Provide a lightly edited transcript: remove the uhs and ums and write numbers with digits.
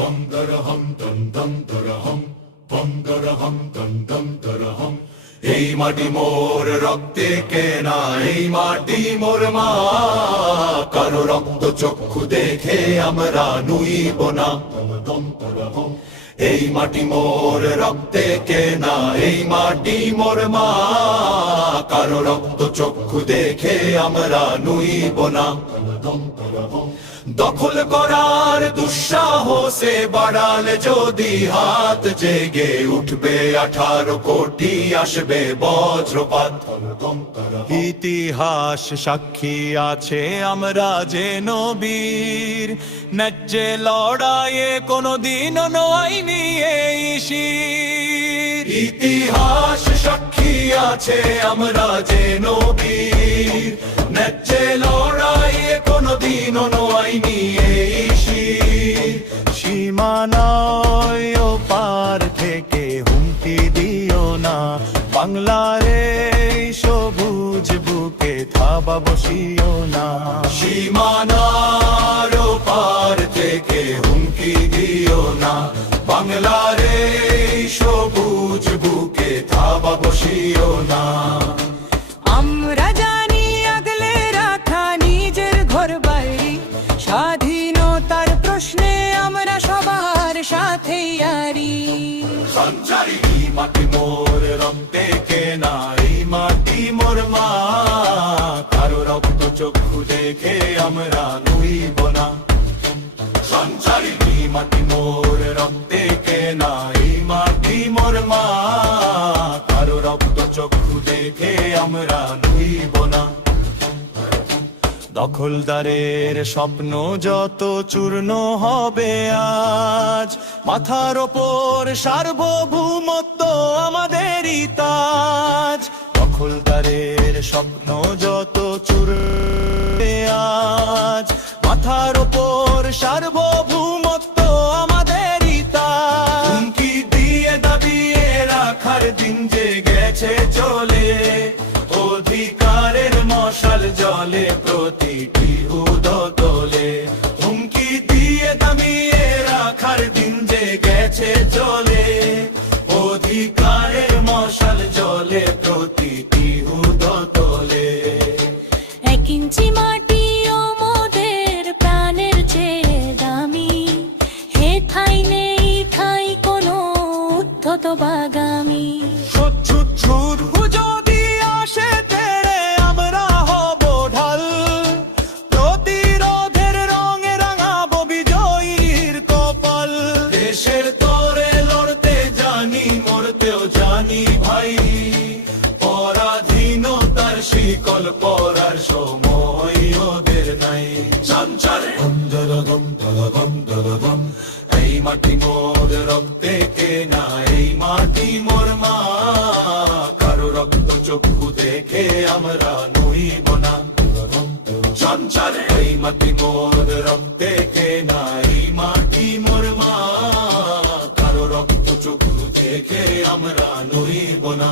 বন্দরহম দম দম দরহম বন্দরহম দম দম দরহম। এই মাটি মোর রক্তে কেনা, এই মাটি মোর মা, কারো রক্ত চক্ষু দেখে আমরা নুইব না। এই মাটি মোর রক্তে কেনা, এই মাটি মোর মা, কারো রক্ত চক্ষু দেখে আমরা নুইব না। দখল করার দুঃসাহসে বাড়ালে যদি হাত, জেগে উঠবে 18 কোটি, আসবে বজ্রপাত। ইতিহাস সাক্ষী আছে আমরা যে নবীর, ন্যায্যে লড়াইয়ে কোনদিন নয়নি এই শির। ইতিহাস সাক্ষী আছে আমরা যে নবীর, ন্যায্যে লড়াইয়ে কোনদিন নয়নি এই শির। সীমানায় ও পার থেকে হুমকি দিও না, বাংলার এই সবুজ বুকে থাবা বসিও না। সীমানার ও পার থেকে হুমকি দিও না, বাংলার এই সবুজ বুকে থাবা বসিও না। আমরা জানি আগলে রাখা নিজের ঘর বাড়ি, স্বাধীনতার প্রশ্নে আমরা সবার সাথেই আরি। সঞ্চারী মাটি মোর রক্তে কেনা, এই মাটি মোর মা, কারো রক্ত চক্ষু দেখে আমরা নুইব না। সঞ্চারী মাটি মোর রক্তে কেনা, এই মাটি মোর মা, কারো রক্ত চক্ষু দেখে আমরা নুইব না। দখলদারের স্বপ্ন যত চূর্ণ হবে আজ, মাথার ওপর সার্বভৌমত্ব আমাদেরই তাজ। দখলদারের স্বপ্ন যত চূর্ণ আজ, মাথার ওপর সার্বভৌমত্ব আমাদেরই তাজ। হুমকি দিয়ে দাবিয়ে রাখার দিন যে গেছে চলে, অধিকারের মশাল জলে প্রতিটি উদতলে। হুমকি দিয়ে দাবিয়ে রাখার দিন যে গেছে চলে, অধিকারের মশাল জলে প্রতিটি উদতলে। 1 ইঞ্চি মাটি ও মোদের প্রাণের চেয়ে দামি, হে ঠাই নেই ঠাই কোনো উদ্ধত বাগামি। যদি আসে তেরে আমরা হব ঢাল, প্রতিরোধের রঙে রাঙাবো বিজয়ীর কপাল। দেশের তরে লড়তে জানি, মরতেও জানি ভাই, পরাধীনতার শিকল পরার সময় ওদের নাই। সঞ্চারে গম দরগম দরগম, এই মাটি মোর রক্তে কেনা, এই মাটি মোর মা, কারো রক্ত চক্ষু দেখে আমরা নুইব না। সঞ্চারে এই মাটি মোর রক্তে কেনা, এই মাটি মোর মা, কারো রক্ত চক্ষু দেখে আমরা নুইব না।